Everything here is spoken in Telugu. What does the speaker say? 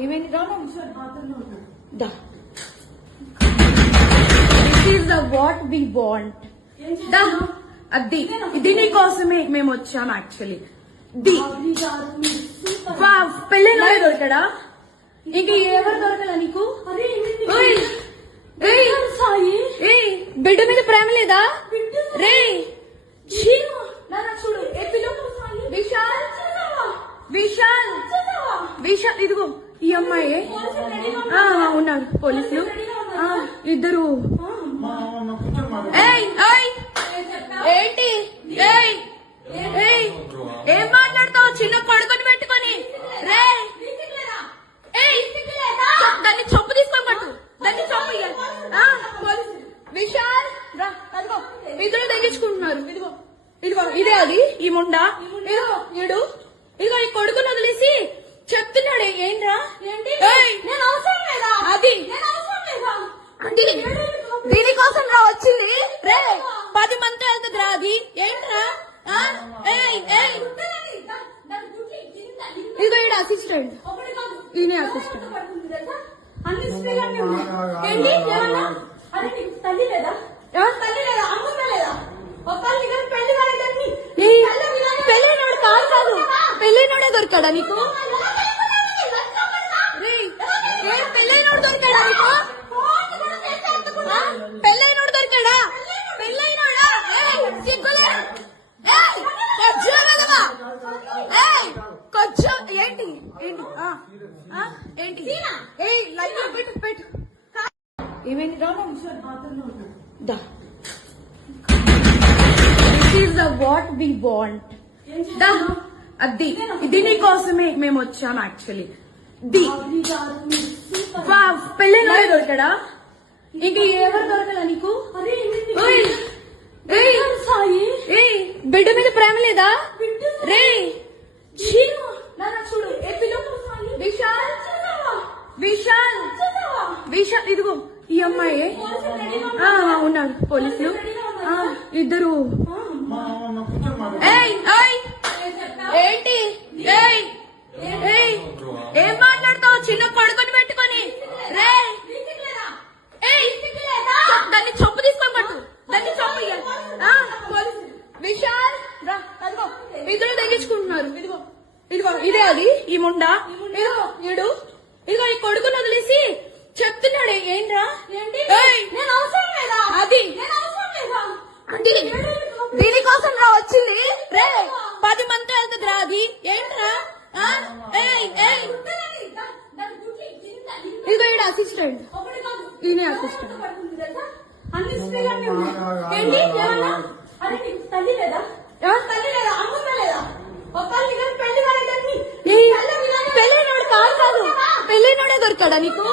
ఏమైంది దా this is the what we want దా అది ఇది నీకోసమే మేము వచ్చాం యాక్చువల్లీ ది పెళ్ళైన దొరకడా ఇంక ఎవరు దొరకలా నీకు బిడ్డ మీద ప్రేమ లేదా రే చూడు విశాల్ విశాల్ విశాల్ ఇదిగో ఈ అమ్మాయి ఉన్నారు పోలీసులు ఇద్దరు ఏంటి ఏం మాట్లాడతావు చిన్న కొడుకుని పెట్టుకొని రే దాన్ని చొప్పు తీసుకొని పట్టు దాన్ని చొప్పు విశాల్ రా అదిగో ఇద్దరు తగ్గించుకుంటున్నారు ఇదిగో ఇదిగో ఇదే అది ఈ ముండా ఇదిగో ఇడు ఇదిగో ఈ కొడుకుని వదిలేసి చెప్తున్నాడు ఏంట్రా అది దీనికోసం రా వచ్చింది రే 10 మంది వెళ్తుంది రా అది ఏంట్రా ఇదిగో ఈడ అసిస్టెంట్ ఈయన అసిస్టెంట్ పెళ్ళైనోడు కాదు పెళ్ళైనోడే దొరకడా నీకు పెళ్ళైనోడు దొరకడా నీకు పెళ్ళైనోడు దొరకడా పెళ్ళైనోడా సిగ్గులే కొంచెం ఏంటి ఏంటి ఏంటి లైట్ పెట్టు పెట్టు ఏమైంది దా this is the what we want దా అది ఇది నీకోసమే మేము వచ్చాం యాక్చువల్లీ ది పెళ్ళైన దొరకడా ఇంక ఎవరు దొరకలా నీకు బిడ్డ మీద ప్రేమ లేదా రే చూడు విశాల్ విశాల్ విశాల్ ఇదిగో ఈ అమ్మాయి ఉన్నారు పోలీసులు ఇద్దరు ఏంటి ఏం మాట్లాడతావు చిన్న కొడుకుని పెట్టుకొని రే దాన్ని చొప్పు తీసుకొని పట్టు దాన్ని చొప్పు విశాల్ రా అదిగో ఇద్దరు తగ్గించుకుంటున్నారు ఇదిగో ఇదిగో ఇదే అది ఈ ముండా ఇదిగో ఇడు ఇదిగో ఈ కొడుకుని వదిలేసి చెప్తున్నాడు ఏంట్రా అది దీనికోసం రా వచ్చింది రే 10 మంది వెళ్తుంది రా అది ఏంట్రా ఇదిగో ఈడ అసిస్టెంట్ ఈయన అసిస్టెంట్ పెళ్ళైనోడు కాదు పెళ్ళైనోడే దొరకడా నీకు